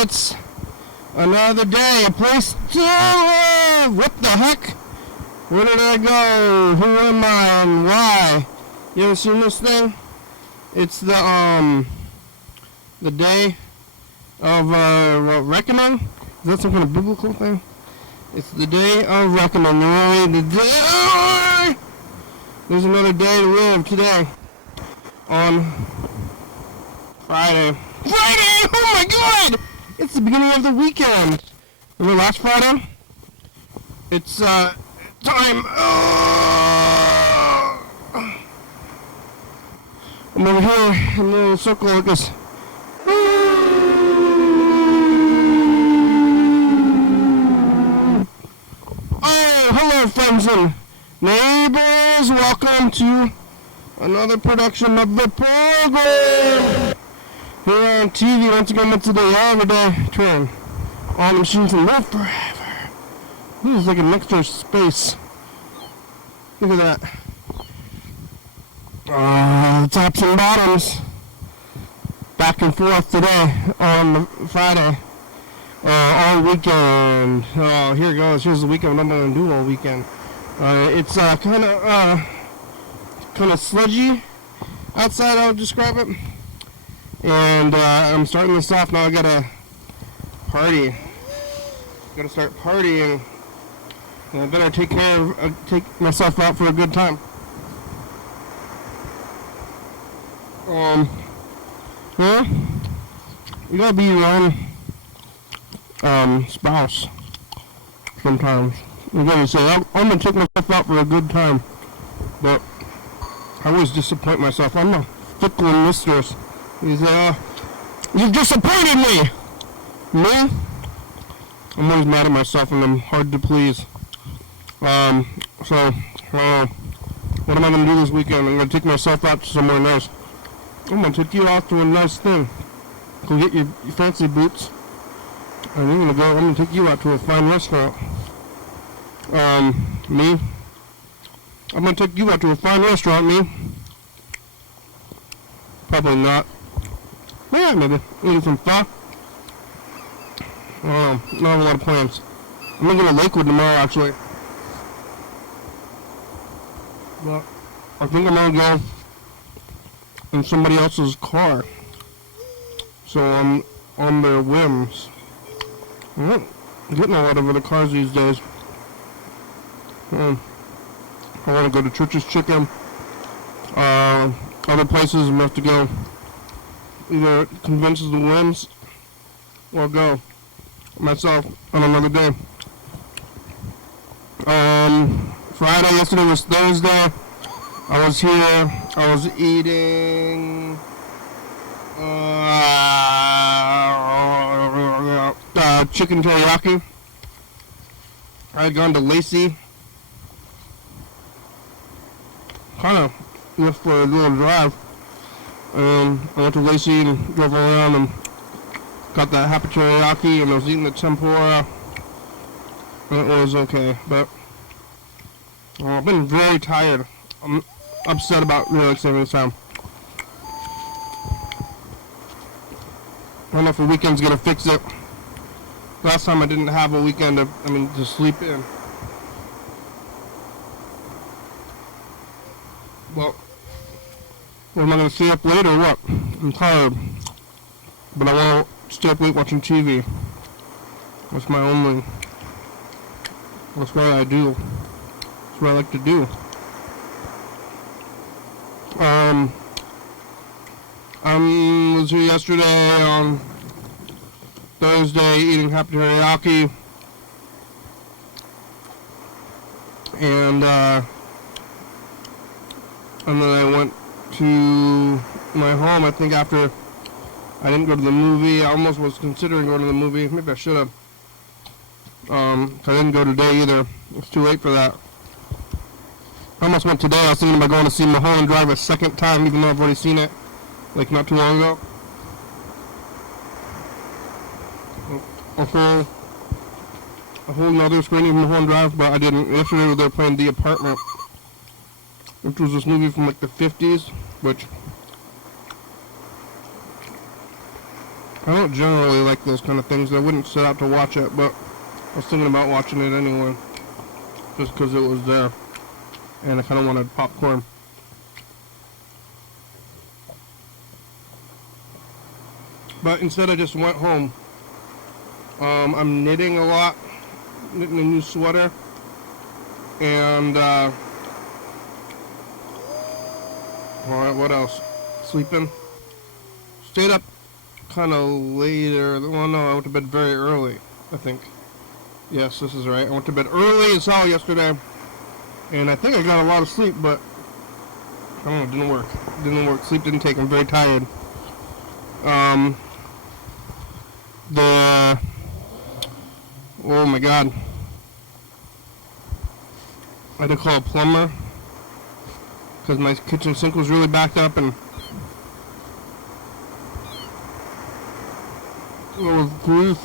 It's another day, a place to live. What the heck? Where did I go? Who am I and why? You ever seen this thing? It's the day of reckoning. Is that some kind of biblical thing? It's the day of reckoning. There's another day to live today. On Friday. Friday! Oh my god! It's the beginning of the weekend. Remember last Friday? It's time. I'm over here in a little circle like this. Oh, hello friends and neighbors. Welcome to another production of the program. Here on TV, once again, it's the everyday turn on the machines and live forever. This is like a mixture space. Look at that. Tops and bottoms. Back and forth today on Friday. All weekend. Oh, here it goes. Here's the weekend. What I'm going to do all weekend. It's kind of sludgy outside, I would describe it. And I'm starting this off now. I gotta party. Gotta start partying. And I better take myself out for a good time. Yeah, you gotta be your own spouse sometimes. You gotta say, I'm gonna take myself out for a good time, but I always disappoint myself. I'm a fickle mistress. You've disappointed me! Me? I'm always mad at myself and I'm hard to please. What am I gonna do this weekend? I'm gonna take myself out to somewhere nice. I'm gonna take you out to a nice thing. Go get your fancy boots. And I'm gonna take you out to a fine restaurant. Me? I'm gonna take you out to a fine restaurant, me? Probably not. Yeah, maybe. Eating some pho. I don't have a lot of plans. I'm gonna go to Lakewood tomorrow, actually. But I think I'm gonna go in somebody else's car. So I'm on their whims. I'm getting a lot of other cars these days. I want to go to Church's Chicken. Other places I'm have to go. Either convinces the whims or go myself on another day. Friday, yesterday was Thursday. I was here. I was eating chicken teriyaki. I had gone to Lacey. Kind of went for a little drive. I went to Lacey and drove around and got that happy teriyaki, and I was eating the tempura. And it was okay, but I've been very tired. I'm upset about relaxing this time. I don't know if a weekend's gonna fix it. Last time I didn't have a weekend to sleep in. Well, am I gonna stay up late or what? I'm tired, but I won't stay up late watching TV. That's what I do. That's what I like to do. I was here yesterday on Thursday eating happy teriyaki, and then I went to my home. I think after I didn't go to the movie. I almost was considering going to the movie. Maybe I should have. I didn't go today either. It's too late for that. I almost went today. I was thinking about going to see Mulholland Drive a second time, even though I've already seen it, like not too long ago. A whole nother screening of Mulholland Drive, but I didn't. Yesterday they were playing The Apartment, which was this movie from like the 50s, which I don't generally like those kind of things. I wouldn't set out to watch it, but I was thinking about watching it anyway. Just because it was there. And I kind of wanted popcorn. But instead I just went home. I'm knitting a lot. Knitting a new sweater. And, alright, what else? Sleeping. Stayed up kind of later. Well, no, I went to bed very early, I think. Yes, this is right. I went to bed early as hell yesterday. And I think I got a lot of sleep, but I don't know, it didn't work. It didn't work. Sleep didn't take. I'm very tired. Oh my god. I had to call a plumber because my kitchen sink was really backed up and it was grease.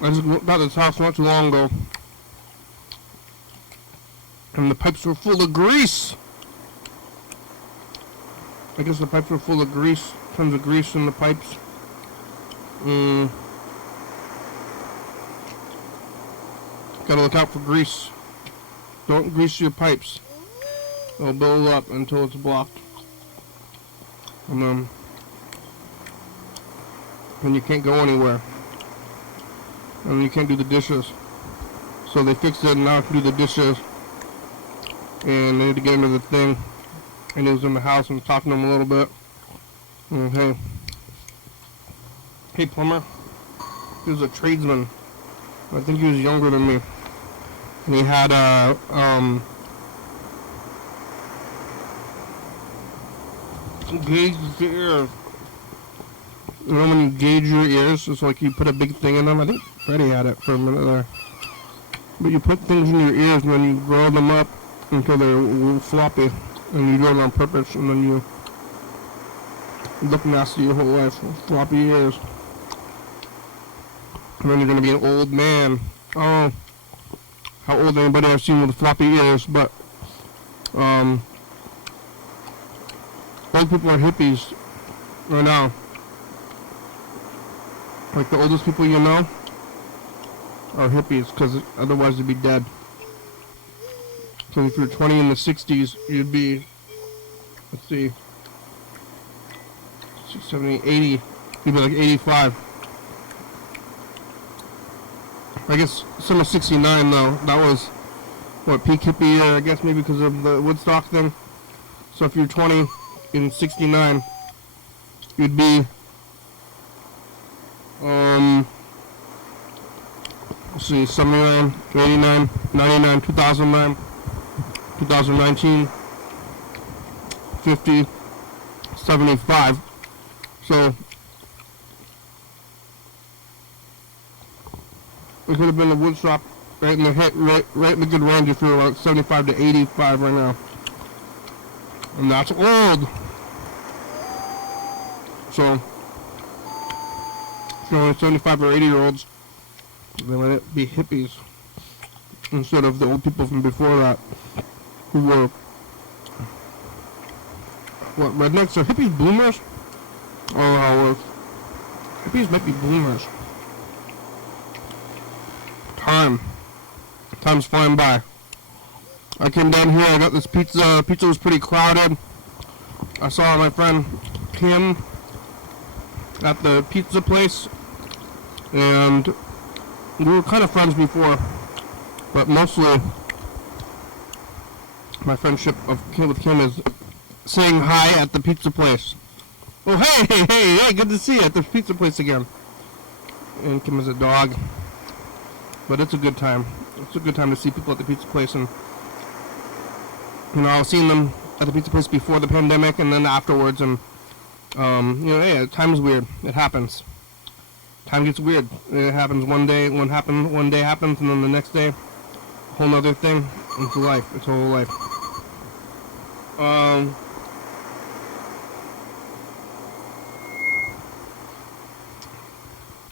I just got this house not too long ago and the pipes were full of grease. I guess the pipes were full of grease. Tons of grease in the pipes. Gotta look out for grease. Don't grease your pipes. They'll build up until it's blocked. And you can't go anywhere. And you can't do the dishes. So they fixed it and now I can do the dishes. And I need to get into the thing. And he was in the house and talking to him a little bit. And hey plumber. He was a tradesman. I think he was younger than me. And he had gauge the ear. You know when you gauge your ears, it's like you put a big thing in them. I think Freddie had it for a minute there. But you put things in your ears and then you grow them up until they're floppy. And you do it on purpose and then you look nasty your whole life with floppy ears. And then you're going to be an old man. Oh, how old anybody I've seen with floppy ears, but old people are hippies right now. Like the oldest people you know are hippies, because otherwise they'd be dead. So if you're 20 in the 60s, you'd be, let's see, 6, 7, 8, 80, you'd be like 85. I guess summer 69 though, that was, what, peak hippie year, I guess maybe because of the Woodstock thing. So if you're 20 in 69, you'd be, let's see, 79, 89, 99, 2009, 2019, 50, 75. So it could have been the Woodstock right in the hit, right in the good range if you're like 75 to 85 right now. And that's old. So if you're only 75 or 80-year-olds, they let it be hippies instead of the old people from before that who were, what, rednecks? Are hippies boomers? Oh, hippies might be boomers. Time's flying by. I came down here, I got this pizza. Pizza was pretty crowded. I saw my friend Kim at the pizza place, and we were kind of friends before, but mostly my friendship with Kim is saying hi at the pizza place. Oh, hey, good to see you at the pizza place again. And Kim is a dog. But it's a good time. It's a good time to see people at the pizza place. And, you know, I was seeing them at the pizza place before the pandemic and then afterwards. And, you know, hey, time's weird. It happens. Time gets weird. It happens one day. One day happens, and then the next day, a whole nother thing. It's life. It's a whole life.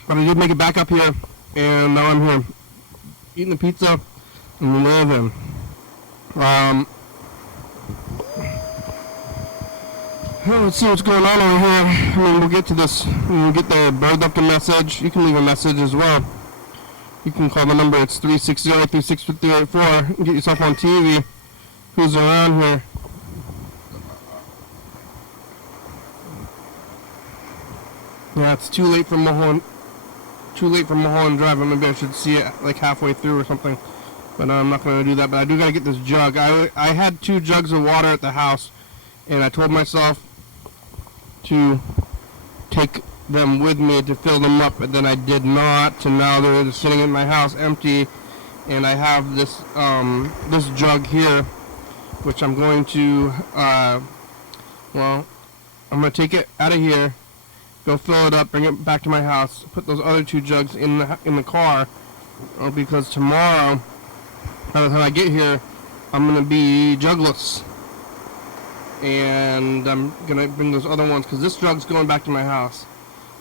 But I did make it back up here, and now I'm here. Eating the pizza and living. Well, let's see what's going on over here. I mean, we'll get to this when we get there. Bird left a message. You can leave a message as well. You can call the number. It's 360-365-384 and get yourself on TV. Who's around here? Yeah, it's too late for Mulholland. Too late for Mulholland Drive. Maybe I should see it like halfway through or something. But I'm not going to do that. But I do got to get this jug. I had 2 jugs of water at the house, and I told myself to take them with me to fill them up, but then I did not, and now they're just sitting in my house empty, and I have this this jug here, which I'm going to well, I'm going to take it out of here, go fill it up, bring it back to my house, put those other 2 jugs in the car, because tomorrow, by the time I get here, I'm going to be jugless. And I'm going to bring those other ones, because this jug's going back to my house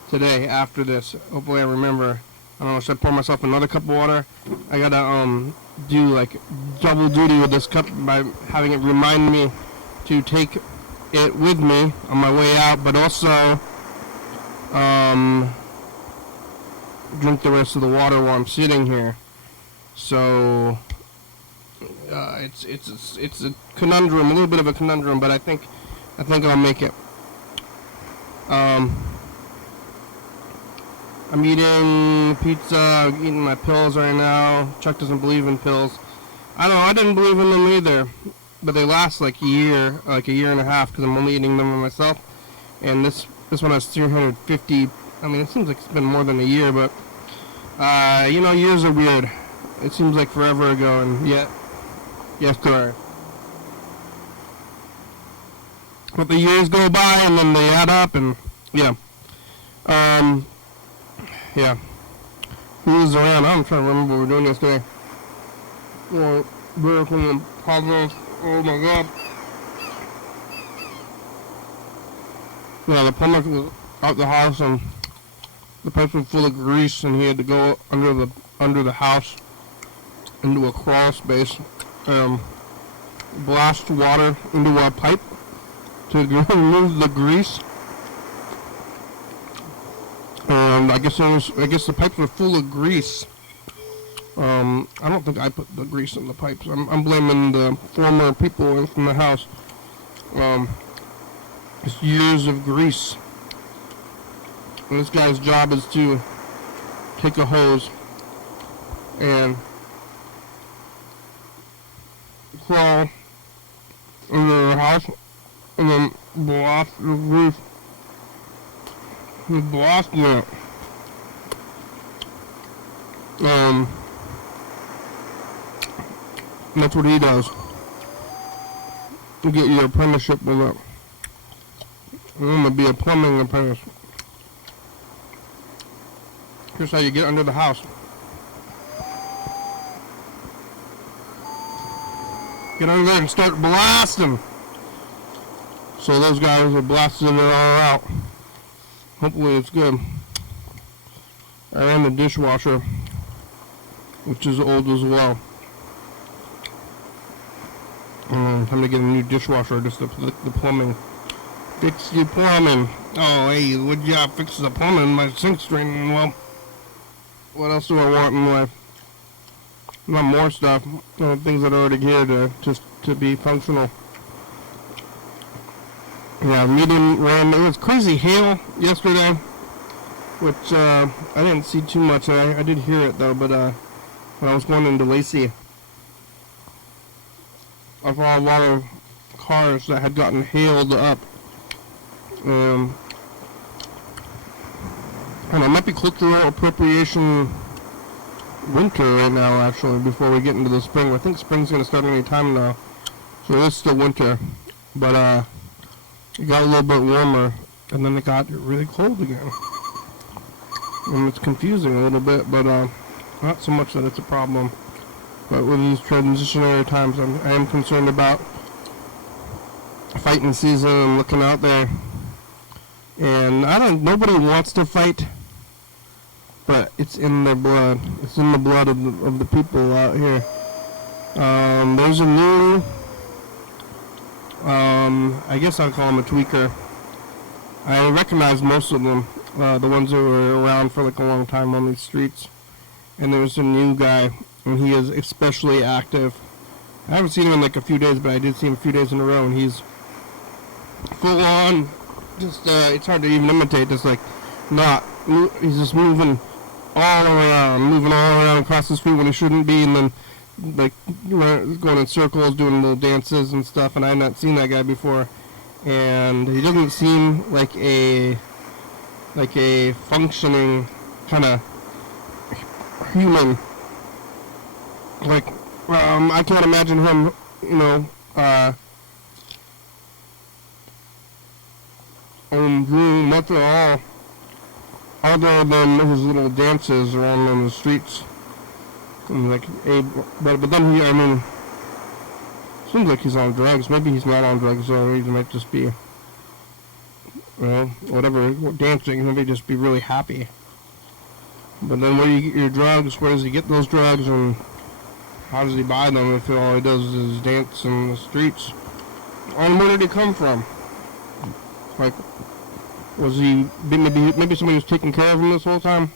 today after this. Hopefully I remember. I don't know, should I pour myself another cup of water? I got to do like double duty with this cup by having it remind me to take it with me on my way out, but also drink the rest of the water while I'm sitting here. So it's a conundrum, a little bit of a conundrum, but I think I'll make it. I'm eating pizza, I'm eating my pills right now. Chuck doesn't believe in pills. I don't know, I didn't believe in them either, but they last like a year and a half, because I'm only eating them by myself. And this one has 350. I mean, it seems like it's been more than a year, but you know, years are weird. It seems like forever ago, and yet, yes, sir. But the years go by, and then they add up, and yeah. Yeah. Who was around? I'm trying to remember what we were doing yesterday. Or Miracle and Puzzles. Oh my god. Yeah, the plumber was out the house, and the pipe was full of grease, and he had to go under the house into a crawl space, blast water into a pipe to remove the grease. And I guess the pipes were full of grease. I don't think I put the grease in the pipes. I'm blaming the former people from the house. It's years of grease. And this guy's job is to take a hose and crawl under the house and then blast the grease. He's blasting it. That's what he does. You get your apprenticeship with it. I'm gonna be a plumbing apprentice. Here's how you get under the house. Get under there and start blasting. So those guys are blasting it all out. Hopefully it's good. I ran the dishwasher, which is old as well. Time to get a new dishwasher just to fix the plumbing. Fix your plumbing. Oh, hey, good job fixing the plumbing. My sink's draining. Well, what else do I want in life? Not more stuff. Things that are already here to be functional. Yeah, meeting ran. It was crazy hail yesterday, which I didn't see too much. I did hear it though, but when I was going into Lacey, I saw a lot of cars that had gotten hailed up. And it might be close to appropriation winter right now, actually, before we get into the spring. I think spring's going to start any time now. So it's still winter. But it got a little bit warmer, and then it got really cold again. And it's confusing a little bit, but not so much that it's a problem. But with these transitionary times, I am concerned about fighting season and looking out there. And nobody wants to fight, but it's in their blood. It's in the blood of the people out here. There's a new, I guess I'll call him a tweaker. I recognized most of them, the ones that were around for like a long time on these streets. And there was a new guy, and he is especially active. I haven't seen him in like a few days, but I did see him a few days in a row, and he's full on. Just it's hard to even imitate. Just like he's just moving moving all around across the street when he shouldn't be, and then like going in circles, doing little dances and stuff. And I had not seen that guy before, and he doesn't seem like a functioning kind of human. Like I can't imagine him, doing much at all other than his little dances around on the streets. And but then seems like he's on drugs. Maybe he's not on drugs, or he might just be, whatever, dancing. Maybe just be really happy. But then where do you get your drugs? Where does he get those drugs? And how does he buy them if all he does is dance in the streets? And where did he come from? Like, was he, maybe somebody was taking care of him this whole time?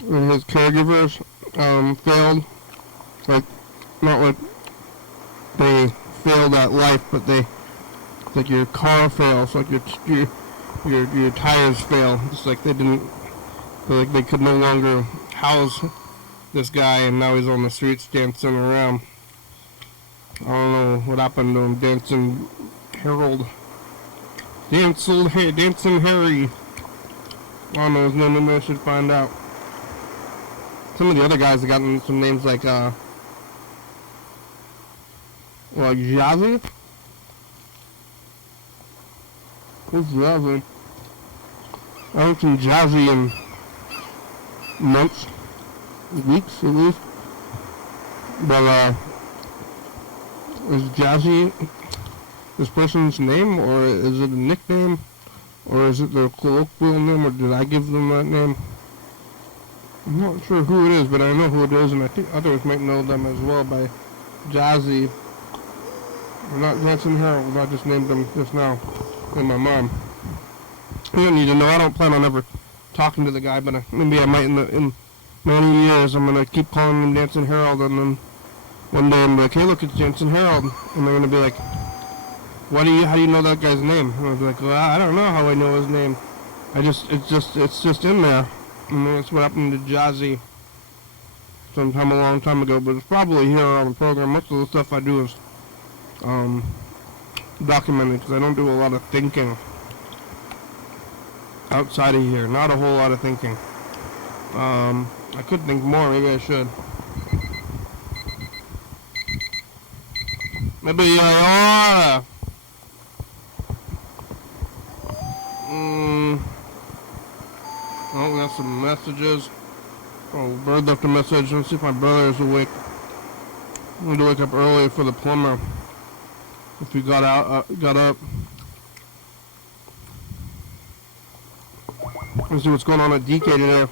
And his caregivers failed? Like, not like they failed at life, but like your car fails, like your tires fail. It's like they could no longer house this guy, and now he's on the streets dancing around. I don't know what happened to him. Dancing Harold. Dancing Harry. I don't know his name, maybe I should find out. Some of the other guys have gotten some names like Jazzy? Who's Jazzy? I haven't seen Jazzy in months, weeks at least. But is Jazzy this person's name, or is it a nickname, or is it their colloquial name, or did I give them that name? I'm not sure who it is, but I know who it is, and I think others might know them as well by Jazzy. I'm not Dancing Harold, I just named them just now, and my mom. I don't need to know. I don't plan on ever talking to the guy, but maybe I might in many years. I'm gonna keep calling him Dancing Harold, and then one day I'm like, hey, look, it's Dancing Harold, and they're gonna be like, how do you know that guy's name? And I'll be like, well, I don't know how I know his name. It's just in there. And that's what happened to Jazzy a long time ago, but it's probably here on the program. Most of the stuff I do is documented, because I don't do a lot of thinking outside of here. Not a whole lot of thinking. I could think more. Maybe I should. Maybe I oughta. Oh, we got some messages. Oh, Bird left a message. Let's see if my brother is awake. I need to wake up early for the plumber. If he got up. Let's see what's going on at DK today.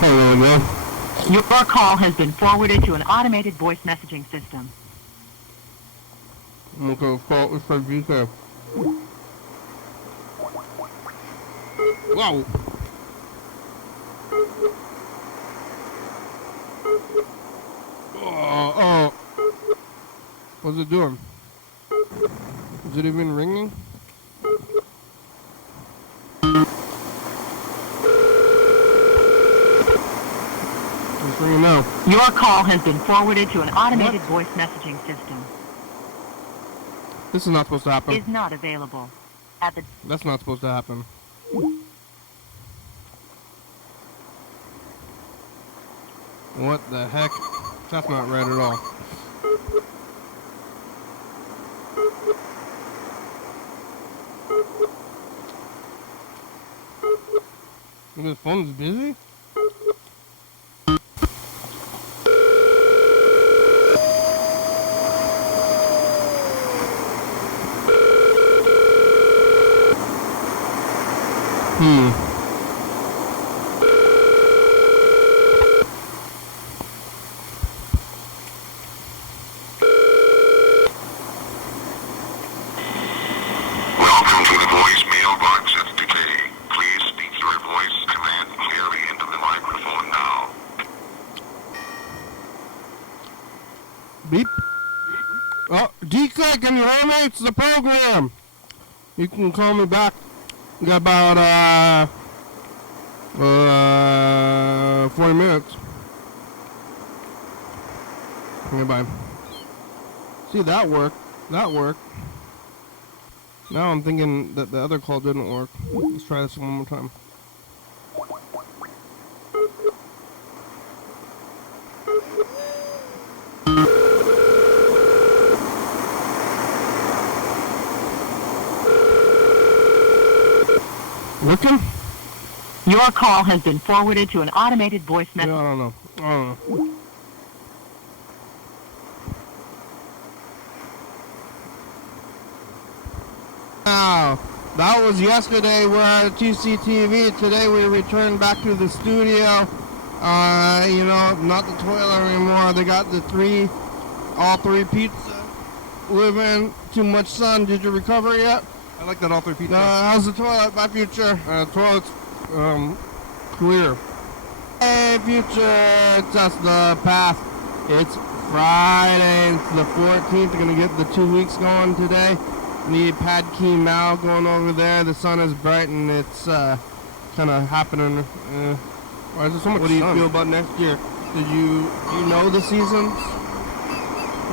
Hello, man. Your call has been forwarded to an automated voice messaging system. Okay, call it for DK. Wow. Oh. What's it doing? Is it even ringing? It's ringing now. Your call has been forwarded to an automated voice messaging system. This is not supposed to happen. Is not available. That's not supposed to happen. What the heck? That's not right at all. This phone's busy? hear me? It's the program. You can call me back. Got about 40 minutes. Goodbye. See, that worked. That worked. Now I'm thinking that the other call didn't work. Let's try this one more time. Working? Your call has been forwarded to an automated voice message. Yeah, I don't know. Now, that was yesterday. We're at TCTV. Today we returned back to the studio. You know, not the toilet anymore. They got all three pizza. Living too much sun. Did you recover yet? I like that all three pizza. How's the toilet by Future? Toilet's clear. Hey, Future, just the path. It's Friday. It's the 14th. We're gonna get the 2 weeks going today. Need Pad Key Mao going over there. The sun is bright and it's kind of happening. Why is there so much? What do you sun? feel about next year? Do you know the seasons?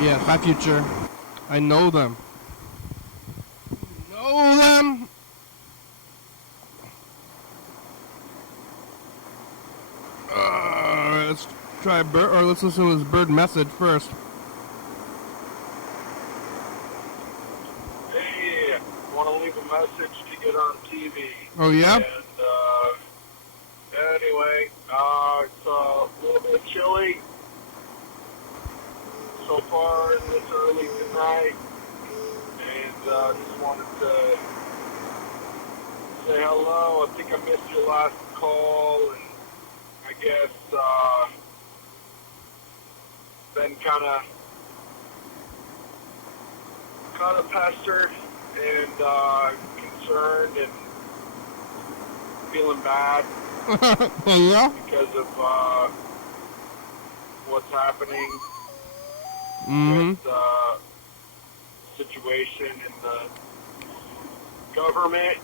Yes. By Future, I know them. Know them. Let's try bird, or let's listen to this bird message first. Hey, want to leave a message to get on TV. Oh yeah. And anyway, it's a little bit chilly so far this early tonight, and just wanted to say hello. I think I missed your last call, and I guess been kind of pestered and concerned and feeling bad Yeah. because of what's happening with the situation in the government.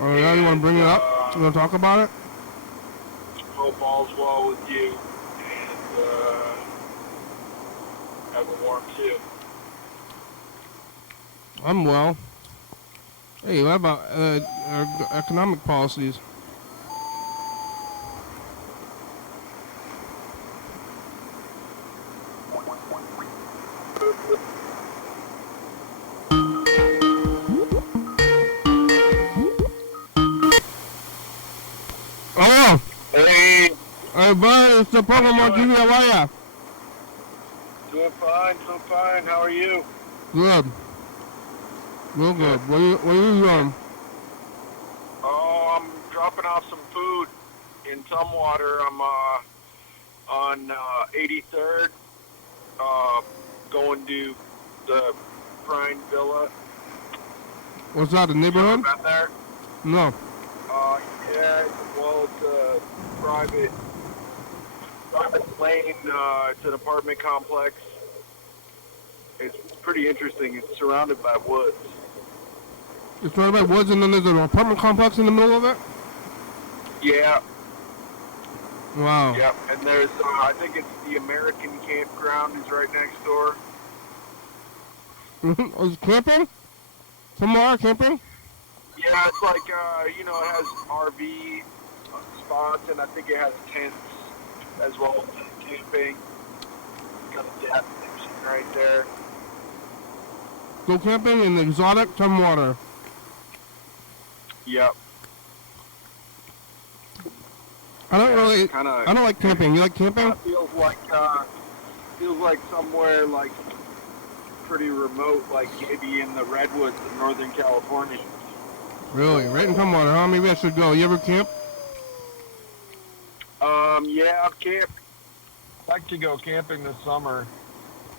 Oh yeah. You want to bring it up? You want to talk about it? Hope all's well with you, and have a warm too. I'm well. Hey, what about our economic policies? Oh, Hey, hey, bud, it's the program on TV. How are ya? doing fine, so fine. How are you? Good. Real good. What are you doing? Oh, I'm dropping off some food in Tumwater. I'm on 83rd, going to the Bryan Villa. What's that, the neighborhood? Out there? No. Yeah, well, it's a private lane. It's an apartment complex. It's pretty interesting. It's surrounded by woods. It's right by woods and then there's an apartment complex in the middle of it? Yeah, Wow. yeah. And there's, I think it's the American campground is right next door. Oh, it's camping? Somewhere camping? Yeah, it's like, it has RV spots, and I think it has tents as well as camping. Got a gas station right there. Go camping in exotic Tumwater. Yep. I don't really. Kinda, I don't like camping. You like camping? feels like somewhere like pretty remote, like maybe in the redwoods of Northern California. Really? Right in Tumwater, huh? Maybe I should go. You ever camp? Yeah, I've camped. I'd like to go camping this summer.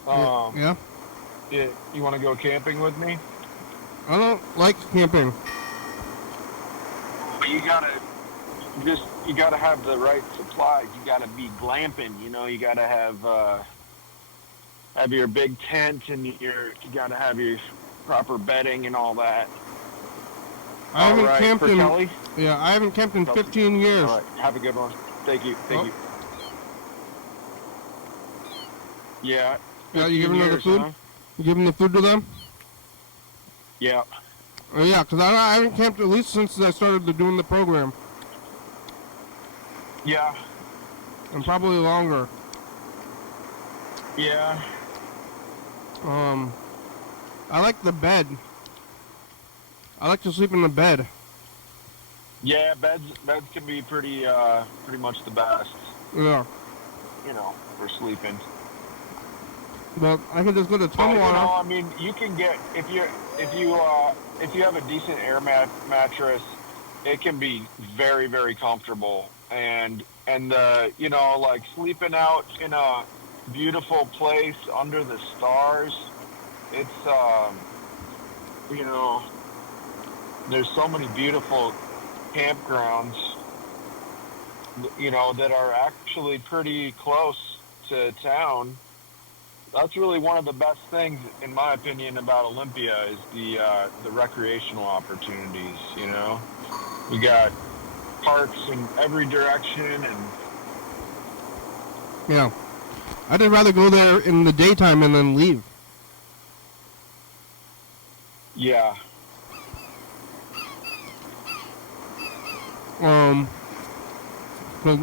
Yeah. Yeah, you want to go camping with me? I don't like camping. But you gotta have the right supplies. You gotta be glamping. You gotta have your big tent, and you gotta have your proper bedding and all that. I haven't All right, camped for in. Kelly. Yeah, I haven't camped in 15 years. All right, have a good one. Thank you. Thank Oh. you. Yeah. Yeah, you 15 giving them the years, food? huh? You giving the food to them? Yeah. Oh yeah, because I haven't camped at least since I started doing the program, Yeah. and probably longer. Yeah. I like the bed. I like to sleep in the bed. Yeah, beds can be pretty much the best, Yeah, for sleeping. but I can just go to But, Tumwater. I mean, you can get if you have a decent air mattress, it can be very, very comfortable, and like sleeping out in a beautiful place under the stars. It's there's so many beautiful campgrounds, that are actually pretty close to town. That's really one of the best things, in my opinion, about Olympia is the recreational opportunities. We got parks in every direction, and Yeah, I'd rather go there in the daytime and then leave. yeah, But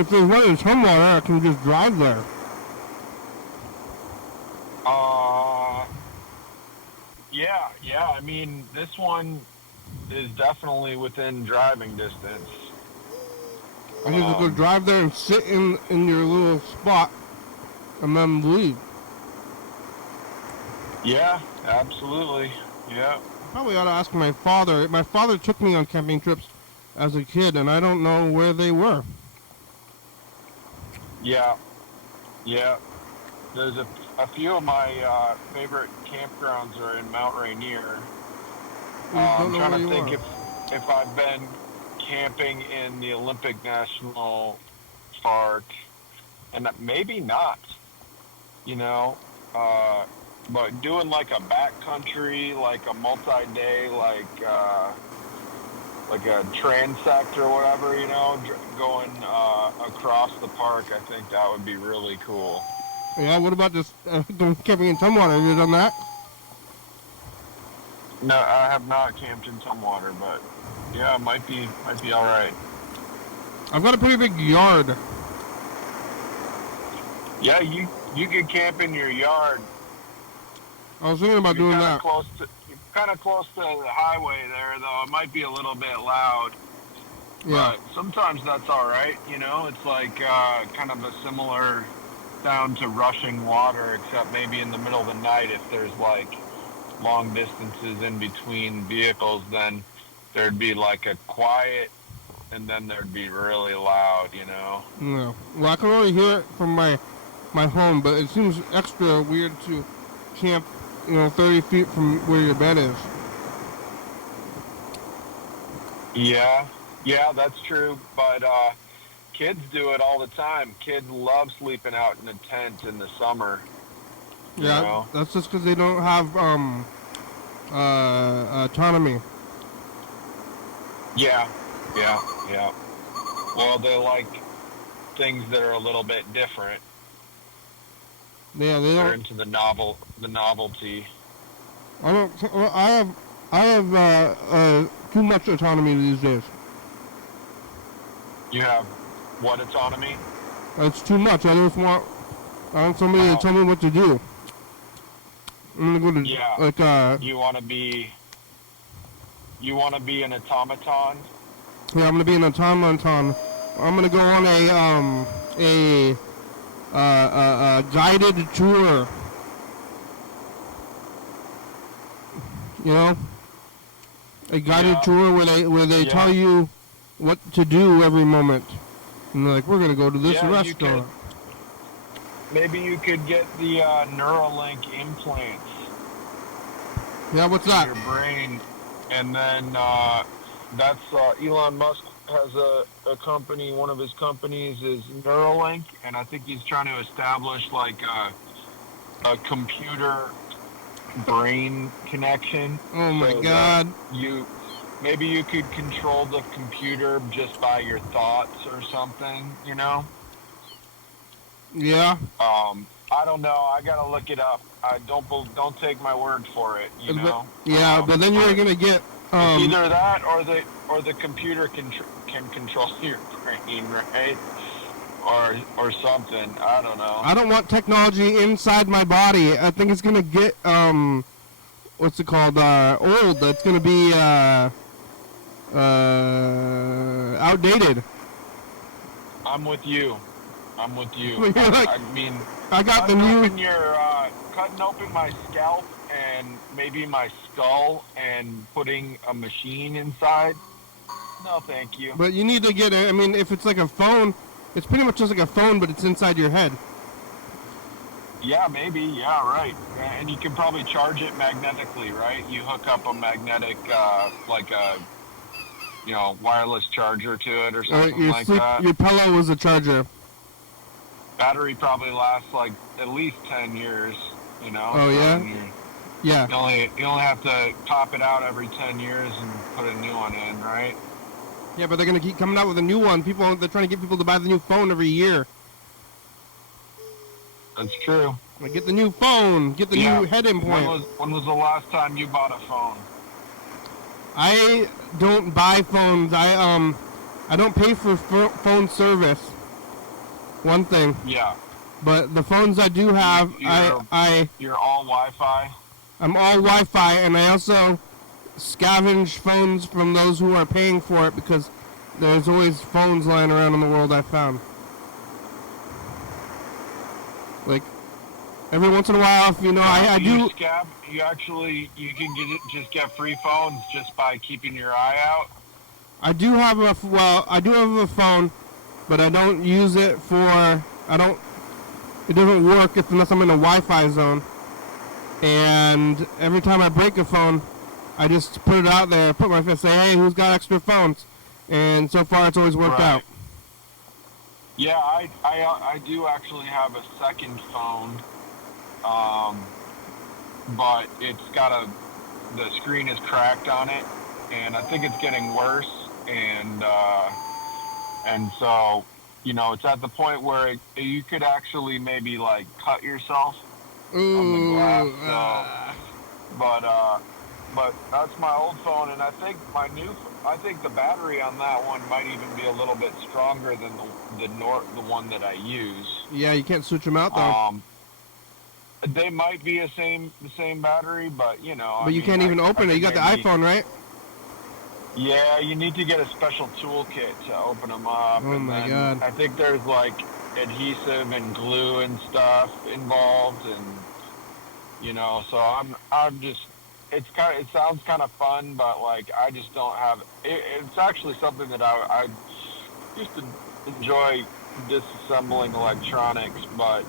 if there's one in Tumwater, I can just drive there. yeah. I mean, this one is definitely within driving distance. I can just go drive there and sit in your little spot, and then leave. Yeah, absolutely. Yeah. Probably ought to ask my father. My father took me on camping trips as a kid, and I don't know where they were. Yeah. There's a few of my favorite campgrounds are in Mount Rainier. I'm trying to think if I've been camping in the Olympic National Park, and maybe not. But doing like a backcountry, like a multi-day, like a transect or whatever, going across the park, I think that would be really cool. Yeah, what about this camping in Tumwater? Have you done that? No, I have not camped in Tumwater, but yeah, it might be all right. I've got a pretty big yard. Yeah, you could camp in your yard. I was thinking about doing that. You're kind of close to the highway there, though. It might be a little bit loud. Yeah. But sometimes that's all right. It's like kind of a similar sound to rushing water, except maybe in the middle of the night, if there's like long distances in between vehicles, then there'd be like a quiet, and then there'd be really loud. No. Well, I can only hear it from my home, but it seems extra weird to camp 30 feet from where your bed is. Yeah, that's true. But kids do it all the time. Kids love sleeping out in a tent in the summer. Yeah, that's just because they don't have autonomy. Yeah. Well, they like things that are a little bit different. Yeah, they They're don't. into the novelty. I don't. Well, I have too much autonomy these days. You have what autonomy? It's too much. I want somebody to tell me what to do. I'm gonna go to You want to be an automaton? Yeah, I'm gonna be an automaton. I'm gonna go on a guided tour. A guided tour where they tell you what to do every moment. And they're like, we're gonna go to this restaurant. Maybe you could get the Neuralink implants. Yeah, what's that? In your brain, and then that's Elon Musk has a company. One of his companies is Neuralink, and I think he's trying to establish like a computer brain connection. Oh my so God. that maybe you could control the computer just by your thoughts or something, you know? Yeah. I don't know. I gotta look it up. I don't take my word for it, you know? But then you're gonna get it's either that or the computer can control your brain, right? Or something. I don't know. I don't want technology inside my body. I think it's gonna get what's it called? Old. It's gonna be outdated. I'm with you. You're like, I mean, I got the new. Cutting open my scalp and maybe my skull and putting a machine inside. No, thank you. But you need to get. I mean, if it's like a phone, it's pretty much just like a phone, but it's inside your head. Yeah, maybe. Yeah, right. And you can probably charge it magnetically, right? You hook up a magnetic, like a, wireless charger to it or something like that. Your pillow was a charger. Battery probably lasts like at least 10 years, you know? Oh, yeah? Yeah. You only have to pop it out every 10 years and put a new one in, right? Yeah, but they're going to keep coming out with a new one. They're trying to get people to buy the new phone every year. That's true. Like, get the new phone. Get the new head implant. When was the last time you bought a phone? I don't buy phones. I don't pay for phone service. One thing. Yeah. But the phones I do have, You're all Wi-Fi? I'm all Wi-Fi, and I also scavenge phones from those who are paying for it because there's always phones lying around in the world I found. Like, every once in a while, if I do. You can just get free phones just by keeping your eye out. I do have a phone, but I don't use it for. It doesn't work unless I'm in a Wi-Fi zone. And every time I break a phone, I just put it out there, put my fist, say, hey, who's got extra phones? And so far, it's always worked out. Yeah, I do actually have a second phone, but it's got the screen is cracked on it, and I think it's getting worse, and so, it's at the point where you could actually maybe like cut yourself on the glass. But that's my old phone, and I think the battery on that one might even be a little bit stronger than the one that I use. Yeah, you can't switch them out though. They might be the same battery, but But you can't even open it. You got the iPhone, right? Yeah, you need to get a special toolkit to open them up. Oh my God! I think there's like adhesive and glue and stuff involved, and so I'm just. It sounds kind of fun, but like I just don't have. It's actually something that I used to enjoy disassembling electronics, but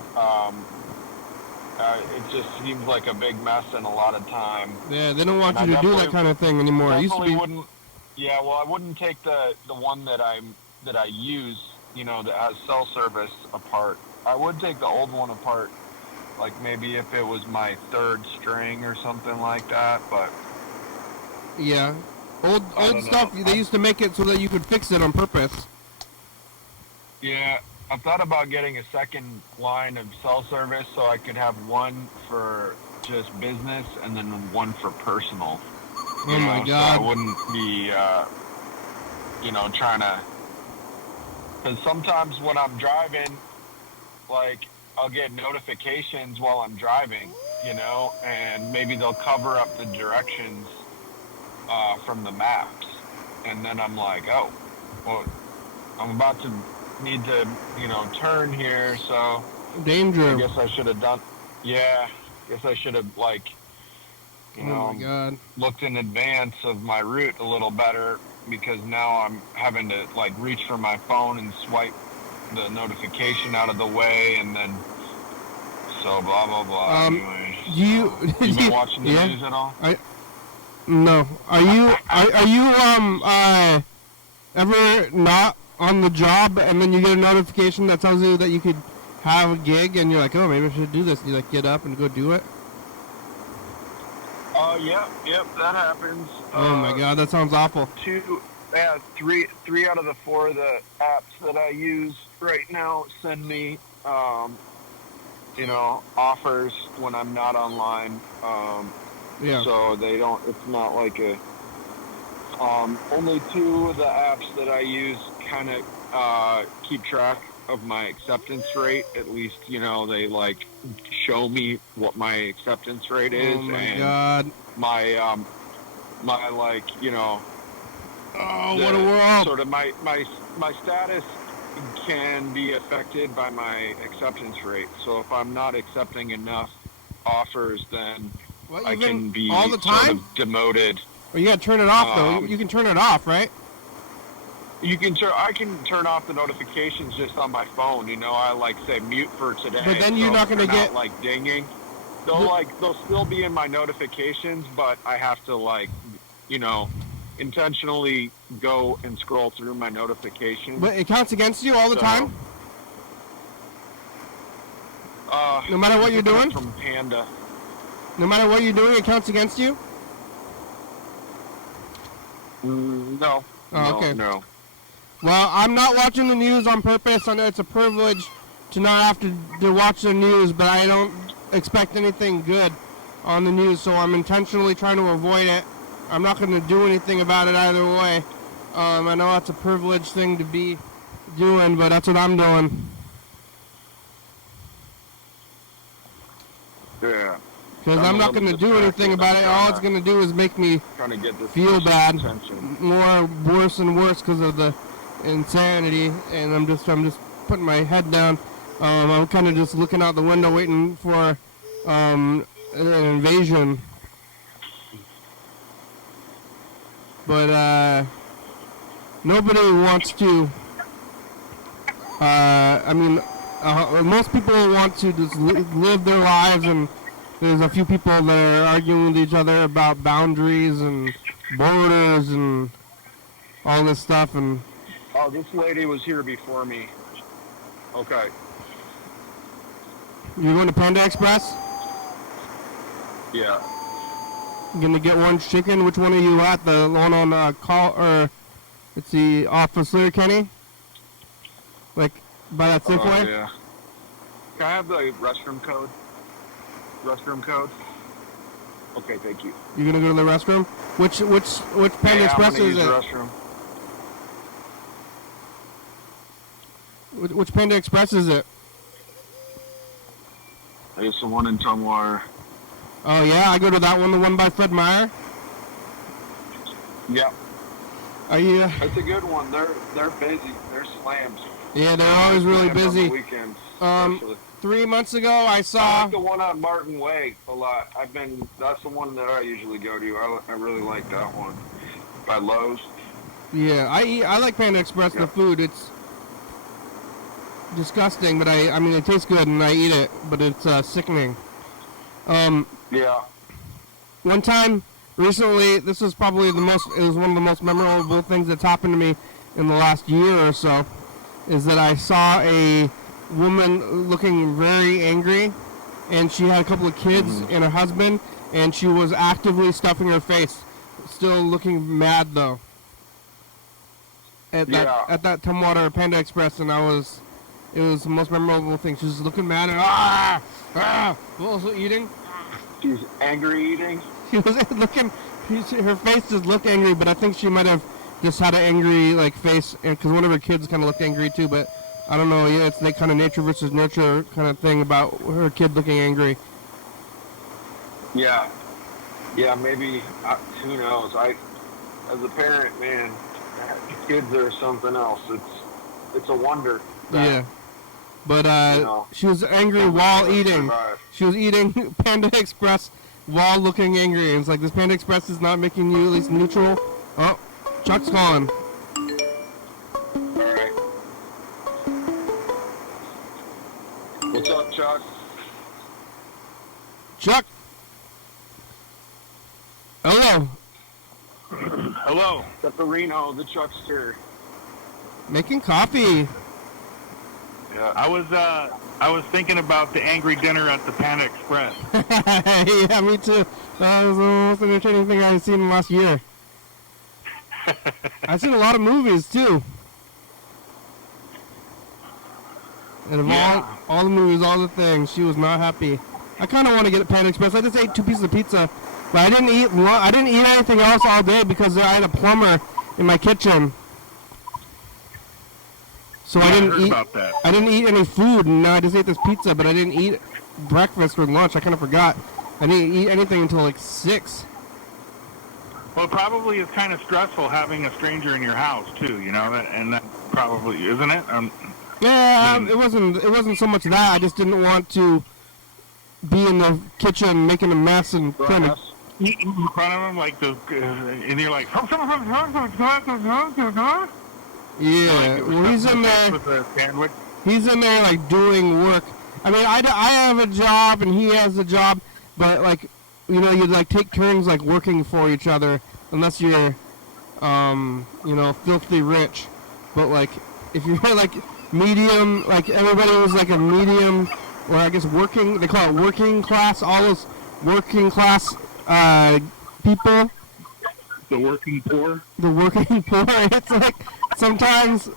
it just seems like a big mess and a lot of time. Yeah, they don't want you to do that kind of thing anymore. It used to be. Yeah, well, I wouldn't take the one that I use, that has cell service apart. I would take the old one apart, like maybe if it was my third string or something like that, but... Yeah. Old stuff, they used to make it so that you could fix it on purpose. Yeah, I thought about getting a second line of cell service so I could have one for just business and then one for personal. Oh my God. So I wouldn't be, trying to... Because sometimes when I'm driving, like, I'll get notifications while I'm driving, and maybe they'll cover up the directions from the maps. And then I'm like, oh, well, I'm about to need to, turn here, so... Danger. I guess I should have done... Yeah, I should have, like... Oh my God. Looked in advance of my route a little better, because now I'm having to like reach for my phone and swipe the notification out of the way, and then so blah blah blah. Anyway, you been watching the news at all? No. Are you ever not on the job and then you get a notification that tells you that you could have a gig and you're like, oh, maybe I should do this, and you like get up and go do it? Yep, that happens. Oh my god, that sounds awful. Three out of the four of the apps that I use right now send me, offers when I'm not online. Yeah. So they don't. It's not like a. Only two of the apps that I use kind of keep track of my acceptance rate. At least they like show me what my acceptance rate is. Oh my and god. my Oh, what a world. sort of my status can be affected by my acceptance rate. So if I'm not accepting enough offers, then Well, I can be all the time? sort of demoted. Well, you gotta turn it off though. You can turn it off, right? I can turn off the notifications just on my phone. I like say mute for today. But then you're so not gonna they're get like dinging. They'll still be in my notifications, but I have to intentionally go and scroll through my notifications. But it counts against you all the time? No matter what you're doing? From Panda. No matter what you're doing, it counts against you? No. Oh, okay. No. Well, I'm not watching the news on purpose. I know it's a privilege to not have to watch the news, but I don't expect anything good on the news, so I'm intentionally trying to avoid it. I'm not going to do anything about it either way. I know that's a privileged thing to be doing, but that's what I'm doing. Yeah. Because I'm not going to do anything about it. All it's going to do is make me Trying to get this feel bad, attention. worse and worse because of the insanity. And I'm just putting my head down. I'm kind of just looking out the window, waiting for an invasion. But nobody wants to. Most people want to just live their lives, and there's a few people that are arguing with each other about boundaries and borders and all this stuff. And oh, this lady was here before me. Okay. you're going to Panda Express? Yeah. You're gonna get one chicken. Which one are you at? The one on call, or it's the Officer Kenny? Like by that Safeway? Yeah. Can I have the restroom code? Okay, thank you. You're gonna go to the restroom? Which Panda Express I'm gonna is use it? the restroom. Which Panda Express is it? It's the one in Tumwater. Oh yeah, I go to that one, the one by Fred Meyer. Yep. Are you? It's a good one. They're busy. They're slams. Yeah, they're always really Slams on the busy. weekends, 3 months ago, I I saw. like the one on Martin Way a lot. That's the one that I usually go to. I really like that one. By Lowe's. Yeah, I like Panda Express. Yeah. The food, it's disgusting, but I mean it tastes good and I eat it, but it's sickening. Yeah. One time recently, this was probably it was one of the most memorable things that's happened to me in the last year or so, is that I saw a woman looking very angry, and she had a couple of kids and her husband, and she was actively stuffing her face, still looking mad though. At that Tumwater Panda Express, and it was the most memorable thing. She was looking mad and also eating. She's angry eating. She was looking. Her face just looked angry, but I think she might have just had an angry face, because one of her kids kind of looked angry too. But I don't know. Yeah, it's that kind of nature versus nurture kind of thing about her kid looking angry. Yeah. Yeah, maybe. Who knows? As a parent, man, kids are something else. It's a wonder. Yeah. But she was angry while eating. She was eating Panda Express while looking angry. And it's like, this Panda Express is not making you at least neutral. Oh, Chuck's calling. Alright. What's up, Chuck? Chuck! Hello. Hello. Pepperino, the Chuckster. Making coffee. Yeah. I was thinking about the angry dinner at the Panda Express. Yeah, me too. That was the most entertaining thing I've seen in the last year. I've seen a lot of movies too. And of Yeah. all the movies, all the things, she was not happy. I kind of want to get a Panda Express. I just ate 2 pieces of pizza, but I didn't eat anything else all day because I had a plumber in my kitchen. So I didn't heard eat. about that. I didn't eat any food, and I just ate this pizza. But I didn't eat breakfast or lunch. I kind of forgot. I didn't eat anything until like 6. Well, it probably is kind of stressful having a stranger in your house too, you know, and that probably isn't it? Yeah, it wasn't so much that. I just didn't want to be in the kitchen making a mess and trying to. Eat in front of him like the, and you're like, Yeah, well, he's in there. with a sandwich. He's in there like doing work. I mean, I have a job and he has a job, but like, you know, you like take turns like working for each other, unless you're, you know, filthy rich. But like, if you're like medium, like everybody was like a medium, or I guess working. They call it working class. All those working class people. The working poor. The working poor. It's like sometimes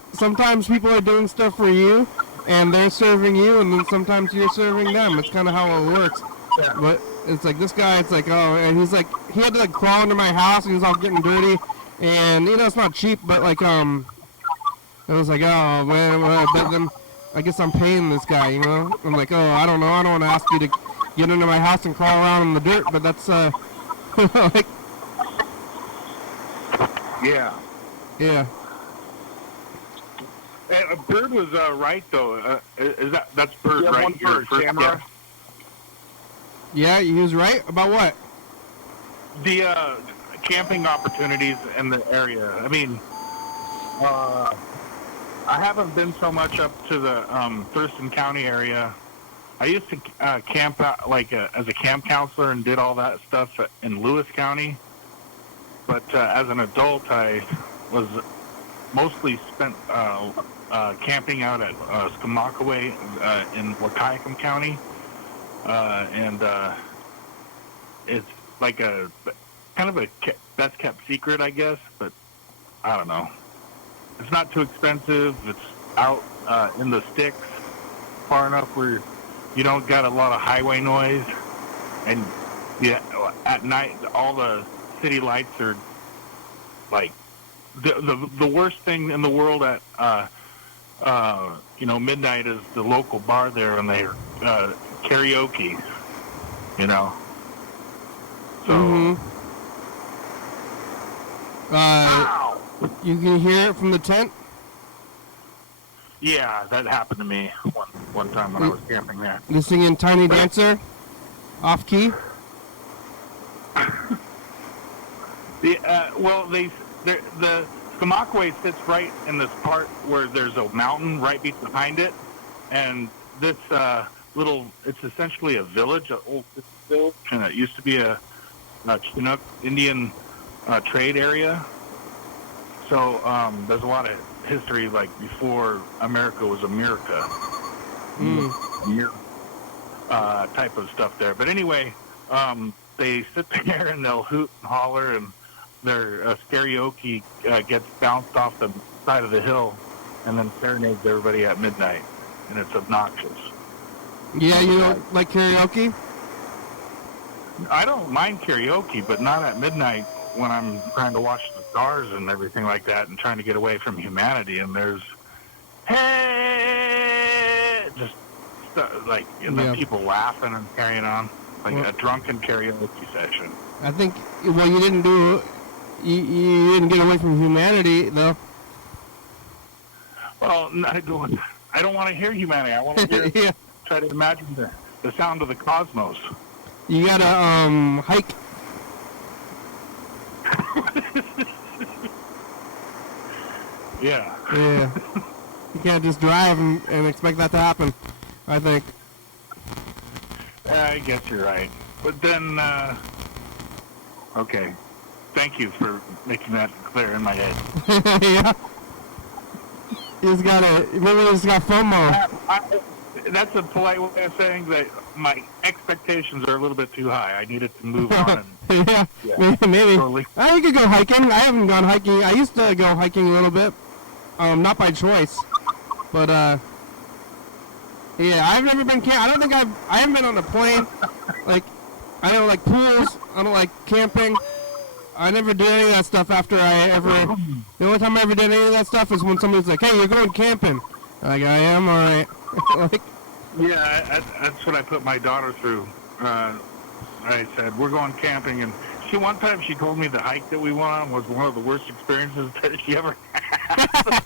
people are doing stuff for you, and they're serving you, and then sometimes you're serving them. It's kind of how it works. Yeah. But it's like this guy. It's like, oh, and he's like, he had to like crawl into my house, and he's all getting dirty, and you know it's not cheap, but like I was like, oh man, well, then I guess I'm paying this guy, you know. I'm like, oh, I don't know, I don't want to ask you to get into my house and crawl around in the dirt, but that's like, Yeah. yeah. Bird was right though. Is that's Bird, right? One Your bird, first camera. guess? Yeah, he was right about what? The camping opportunities in the area. I mean, I haven't been so much up to the Thurston County area. I used to camp out like as a camp counselor and did all that stuff in Lewis County. But as an adult, I was mostly spent camping out at Skamakawe in Wahkiakum County. And it's like a kind of a best kept secret, I guess, but I don't know. It's not too expensive. It's out in the sticks, far enough where you don't got a lot of highway noise, and yeah, at night all the city lights are like the worst thing in the world at you know, midnight is the local bar there, and they're karaoke, you know. So you can hear it from the tent. yeah, that happened to me one time when I was camping there. They're singing Tiny Dancer off key. Well, the Skamakawe sits right in this part where there's a mountain right behind it, and this it's essentially a village, an old village, and it used to be a Chinook Indian trade area. So there's a lot of history, like before America was America, type of stuff there. But anyway, they sit there and they'll hoot and holler, and their karaoke gets bounced off the side of the hill and then serenades everybody at midnight, and it's obnoxious. Yeah, you don't like karaoke? I don't mind karaoke, but not at midnight when I'm trying to watch the stars and everything like that and trying to get away from humanity, and there's, hey, just like, and then people laughing and carrying on, like a drunken karaoke session. I think, well, you didn't get away from humanity, though. Well, I don't want to hear humanity. I want to hear, try to imagine the sound of the cosmos. You gotta hike. Yeah. Yeah. You can't just drive and expect that to happen, I think. I guess you're right. But then, okay. Thank you for making that clear in my head. Yeah. Maybe he's got FOMO. That's a polite way of saying that my expectations are a little bit too high. I needed to move on. Yeah, maybe. Totally. You could go hiking. I haven't gone hiking. I used to go hiking a little bit. Not by choice. But, yeah, I've never been I don't think I haven't been on a plane. Like, I don't like pools. I don't like camping. I never did any of that stuff after the only time I ever did any of that stuff is when somebody's like, hey, you're going camping. Like, I am, alright. Like, Yeah, that's what I put my daughter through. I said, we're going camping, and one time she told me the hike that we went on was one of the worst experiences that she ever had.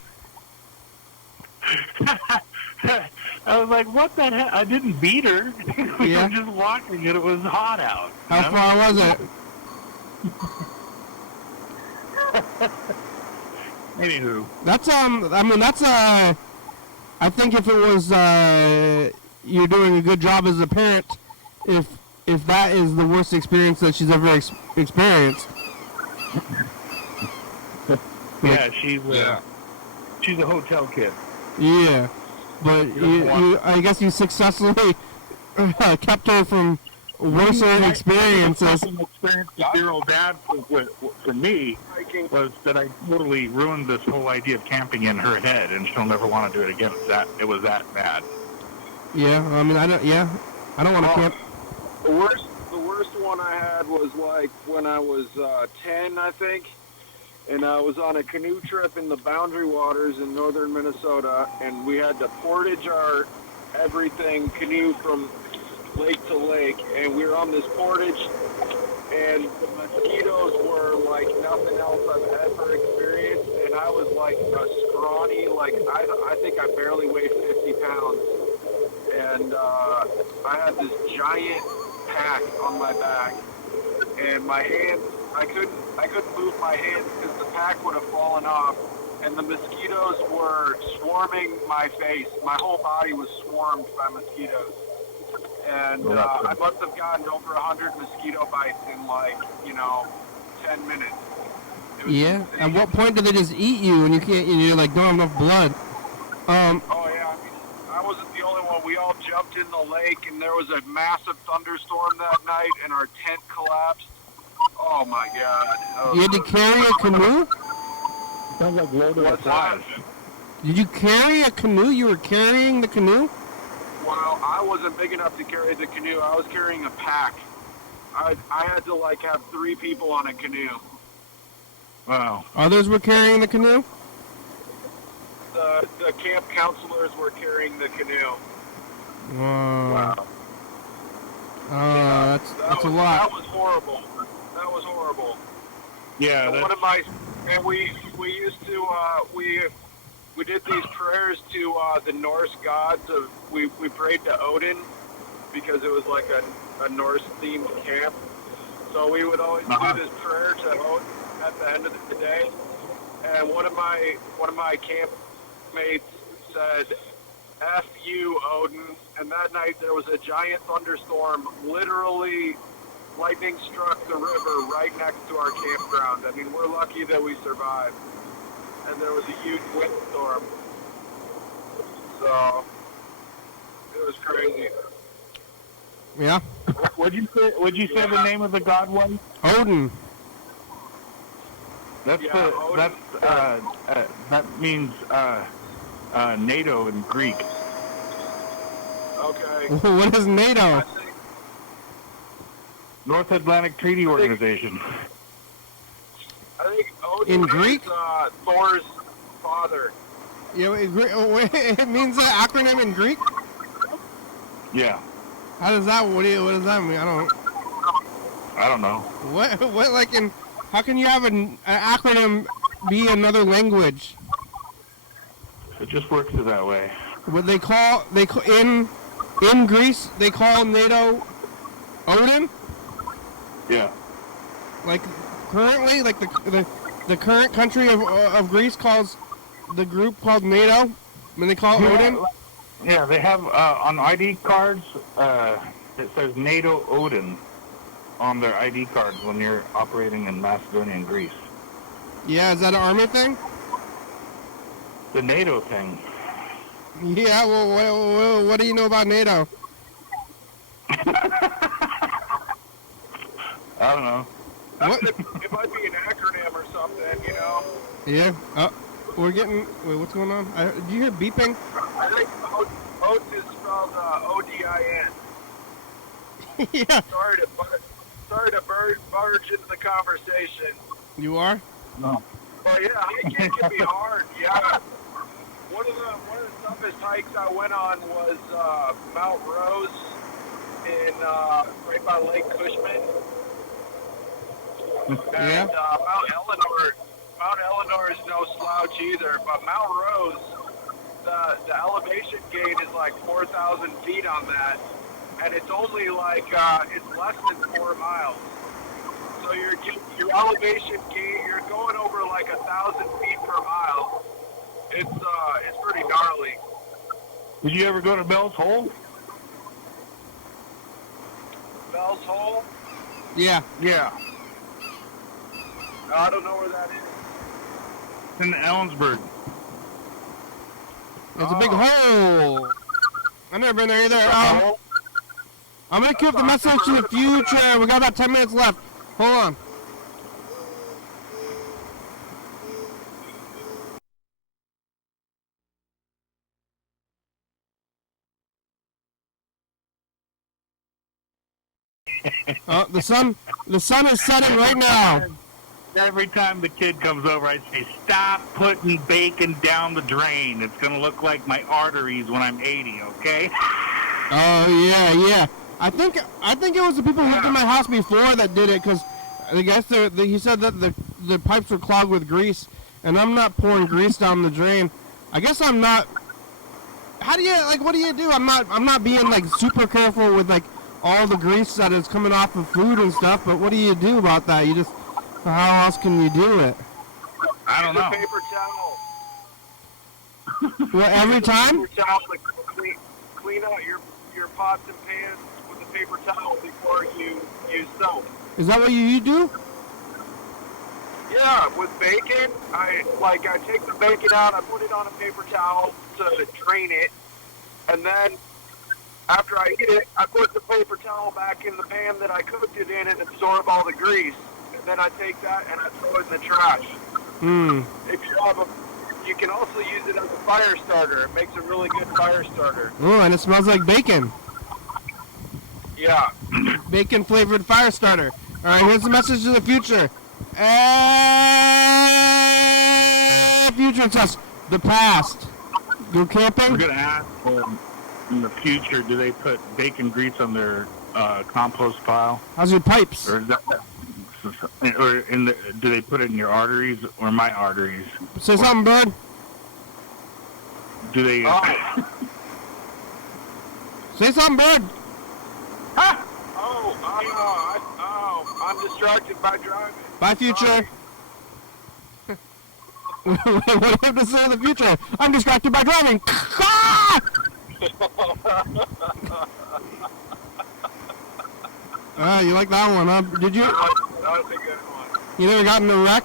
I was like, what the hell? I didn't beat her. We were just walking, and it was hot out. How far was it? Anywho. That's, I think if it was, you're doing a good job as a parent, if that is the worst experience that she's ever experienced. Yeah, she's a hotel kid. Yeah, but I guess you successfully kept her from worse experiences. The experience with your old dad for me was that I totally ruined this whole idea of camping in her head, and she'll never want to do it again. It was that bad. Yeah, I mean, I don't want to camp. The worst one I had was like when I was 10, I think, and I was on a canoe trip in the Boundary Waters in northern Minnesota, and we had to portage our everything canoe from lake to lake, and we were on this portage, and the mosquitoes were like nothing else I've ever experienced, and I was like a scrawny, like I think I barely weighed 50 pounds, and I had this giant pack on my back, and my hands, I couldn't move my hands because the pack would have fallen off, and the mosquitoes were swarming my face. My whole body was swarmed by mosquitoes. And I must have gotten over 100 mosquito bites in 10 minutes. Yeah. Insane. At what point do they just eat you and you're like, don't have enough blood? Oh yeah, I mean, I wasn't the only one. We all jumped in the lake, and there was a massive thunderstorm that night, and our tent collapsed. Oh my God. You had to carry a canoe? Sounds like Lord of the Flies. Did you carry a canoe? You were carrying the canoe? Well, I wasn't big enough to carry the canoe. I was carrying a pack. I had to have 3 people on a canoe. Wow. Others were carrying the canoe? The camp counselors were carrying the canoe. Wow. That's a lot. That was horrible. That was horrible. Yeah. And we used to we did these prayers to the Norse gods. We prayed to Odin because it was like a Norse-themed camp. So we would always do this prayer to Odin at the end of the day. And one of my camp mates said, "F you, Odin." And that night there was a giant thunderstorm. Literally, lightning struck the river right next to our campground. I mean, we're lucky that we survived. And there was a huge windstorm. So, it was crazy. Yeah. Would you say the name of the god was? Odin. Odin. That means NATO in Greek. Okay. What is NATO? North Atlantic Treaty Organization. I think Odin In Greek? is Thor's father. Yeah, it means an acronym in Greek? Yeah. How does that, what does that mean? I don't know. What, how can you have an acronym be another language? It just works that way. What in Greece, they call NATO Odin? Yeah. Like, currently, like the current country of Greece calls the group called NATO, and they call it Odin? Yeah, they have, on ID cards, it says NATO Odin on their ID cards when you're operating in Macedonia and Greece. Yeah, is that an army thing? The NATO thing. Yeah, well, what do you know about NATO? I don't know. What? It might be an acronym or something, you know. Yeah. We're getting. Wait, what's going on? Did you hear beeping? I think oats is spelled O-D-I-N. Yeah. Sorry to barge into the conversation. You are? No. But yeah, hiking can be hard. Yeah. One of the toughest hikes I went on was Mount Rose in right by Lake Cushman. Yeah. And Mount Eleanor is no slouch either, but Mount Rose, the elevation gain is like 4,000 feet on that, and it's only like it's less than 4 miles. So your elevation gain, you're going over like 1,000 feet per mile. It's pretty gnarly. Did you ever go to Bell's Hole? Bell's Hole? Yeah. Yeah. I don't know where that is. It's in Ellensburg. It's a big hole. I've never been there either. I'm gonna queue up the message to the future. We got about 10 minutes left. Hold on. The sun is setting right now. Every time the kid comes over, I say, stop putting bacon down the drain. It's going to look like my arteries when I'm 80, okay? Oh yeah. I think it was the people who lived in my house before that did it, because I guess he said that the pipes were clogged with grease, and I'm not pouring grease down the drain. I guess I'm not. How do you what do you do? I'm not being like super careful with like all the grease that is coming off of food and stuff. But what do you do about that? You just how else can you do it? I don't know. Paper towel. Well, every time? Paper towel, like, clean out your pots and pans with a paper towel before you use soap. Is that what you do? Yeah, with bacon, I take the bacon out, I put it on a paper towel to drain it, and then after I eat it, I put the paper towel back in the pan that I cooked it in and absorb all the grease. And then I take that and I throw it in the trash. If you have you can also use it as a fire starter. It makes a really good fire starter. Oh, and it smells like bacon. Yeah. Bacon flavored fire starter. All right, here's the message to the future. Future says the past. Go camping. We're going to ask in the future, do they put bacon grease on their compost pile? How's your pipes? Or is that, or do they put it in your arteries or my arteries? Say something, bud. Do they? Say something, bud. I'm distracted by driving. Bye, future. What do you have to say in the future? I'm distracted by driving. You like that one, huh? Did you? That was a good one. You never got in a wreck?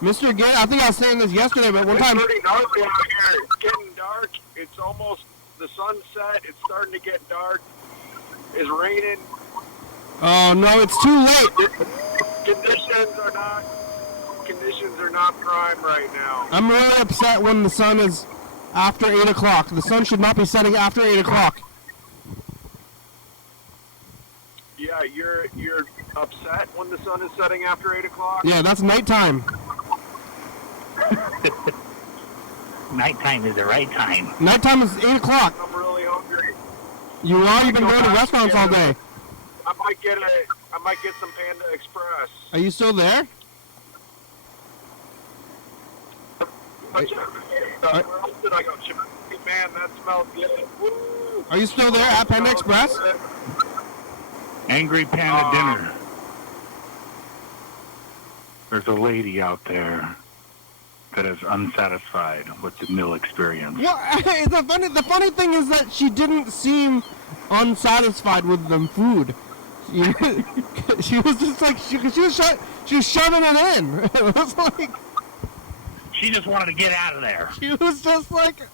Mr. Gay, I think I was saying this yesterday, but one It's time... pretty gnarly out here. It's getting dark. It's almost the sunset. It's starting to get dark. It's raining. Oh, no, it's too late. Conditions are not prime right now. I'm really upset when the sun is after 8 o'clock. The sun should not be setting after 8 o'clock. Yeah, you're upset when the sun is setting after 8 o'clock? Yeah, that's nighttime. Nighttime is the right time. Nighttime is 8 o'clock. I'm really hungry. You are? You've been going to restaurants all day. I might get some Panda Express. Are you still there? Where else did I go? Man, that smells good. Woo! Are you still there at Panda Express? Angry Panda dinner. There's a lady out there that is unsatisfied with the meal experience. Well, the funny thing is that she didn't seem unsatisfied with the food. She was just like she was shoving it in. It was like she just wanted to get out of there. she was just like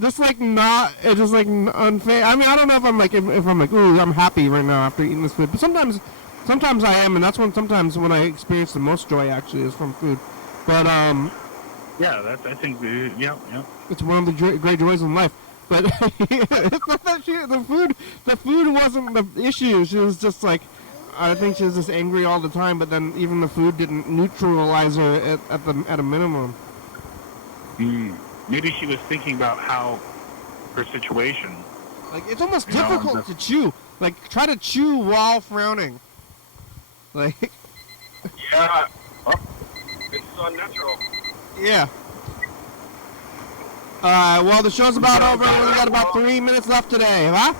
just like not, it's just like unfair. I mean, I don't know if I'm like, if I'm like, ooh, I'm happy right now after eating this food. But sometimes I am, and that's sometimes when I experience the most joy actually is from food. But Yeah, that's, I think, yeah. it's one of the great joys in life. But it's not that the food wasn't the issue. She was just like, I think she was just angry all the time. But then even the food didn't neutralize her at a minimum. Maybe she was thinking about her situation. Like, it's almost difficult to chew. Like, try to chew while frowning. Like, Yeah. It's unnatural. yeah. Well, the show's about over. We only got about 3 minutes left today, huh?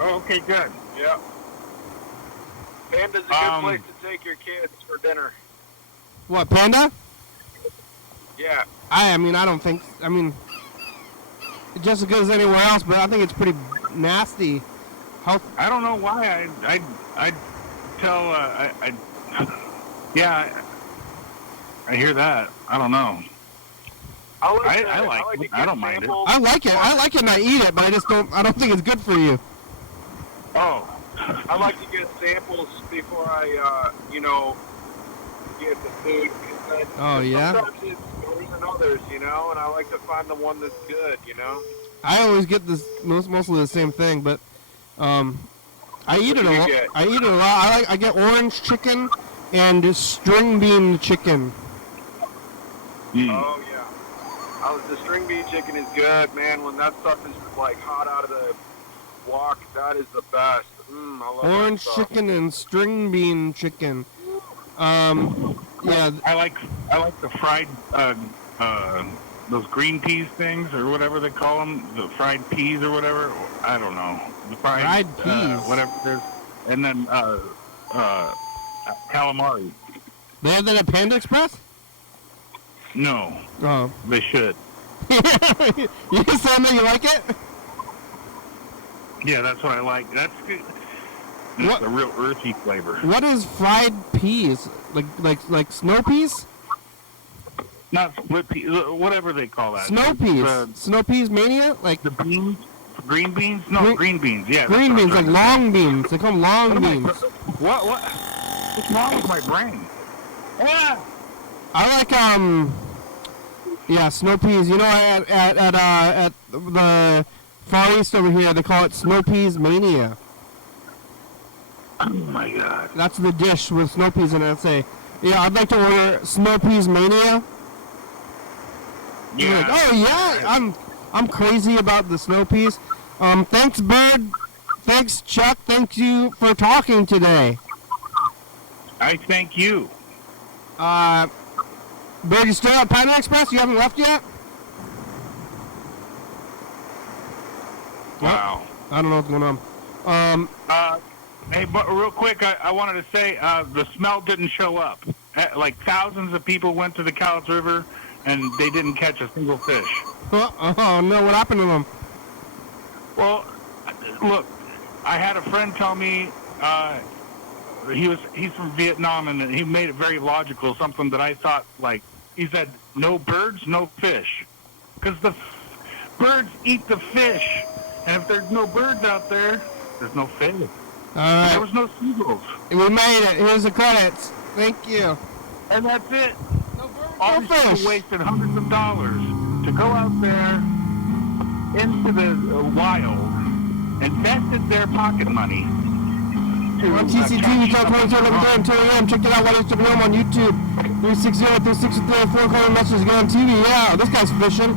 Oh, okay, good. Yeah. Panda's a good place to take your kids for dinner. What, Panda? Yeah. I mean, I don't think. I mean, just as good as anywhere else, but I think it's pretty nasty. I don't know why I tell yeah, I hear that. I don't know. I like it. I don't mind it. I like it. I like it and I eat it, but I don't think it's good for you. Oh. I like to get samples before I, get the food. Oh, yeah? Sometimes it's better than others, and I like to find the one that's good, I always get this mostly the same thing, but I eat it a lot. I eat it a lot. I get orange chicken and string bean chicken. Oh, yeah. The string bean chicken is good, man. When that stuff is, like, hot out of the wok, that is the best. I love Orange that stuff. chicken and string bean chicken. Yeah. I like the fried those green peas things or whatever they call them, the fried peas or whatever. I don't know. The fried peas. Whatever it is. And then calamari. They have that at Panda Express? No. Oh. They should. You saying that you like it? Yeah, that's what I like. That's good. It's a real earthy flavor. What is fried peas? Like snow peas? Not split peas, whatever they call that. Snow peas. Snow peas mania? Like the beans? Green beans? No, green beans. Yeah. Green beans, like long beans. They call them long beans. What? What's wrong with my brain? Ah! I like snow peas. At the Far East over here, they call it snow peas mania. Oh my God. That's the dish with snow peas in it. I'd like to order snow peas mania. Yeah. Like, oh yeah, I'm crazy about the snow peas. Thanks, Bird. Thanks, Chuck. Thank you for talking today. I thank you. Bird, you still at Panda Express? You haven't left yet? Wow. I don't know what's going on. Hey, but real quick, I wanted to say the smell didn't show up. Like thousands of people went to the Cowles River, and they didn't catch a single fish. Oh no! What happened to them? Well, look, I had a friend tell me he's from Vietnam, and he made it very logical. Something that I thought, like, he said, no birds, no fish, because the birds eat the fish, and if there's no birds out there, there's no fish. All right. There was no seagulls. We made it. Here's the credits. Thank you. And that's it. No birds, All no these people fish. wasted hundreds of dollars to go out there into the wild, invested their pocket money. On TCTV, John 22, 2 a.m. Check it out, YDHWM on YouTube. 360-363-4, calling messages, get on TV. Yeah, this guy's fishing.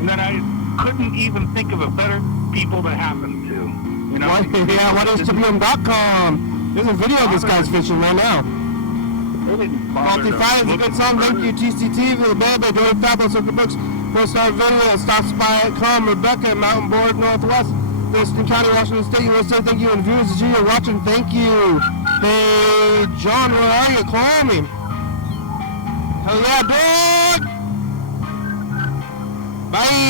And then I couldn't even think of a better people to happen to. YDHWM.com. There's a video of this guy's fishing right now. Faulty Friday is a good song. Thank you, TCTV, the band, by Joey Fabulous of the Books. 4-star video. Stops by Calm, Rebecca, Mountain Board, Northwest. Thurston County, Washington State, USA. Thank you, and viewers as you're watching. Thank you. Hey, John, where are you? Call me. Hell yeah, dog. Bye.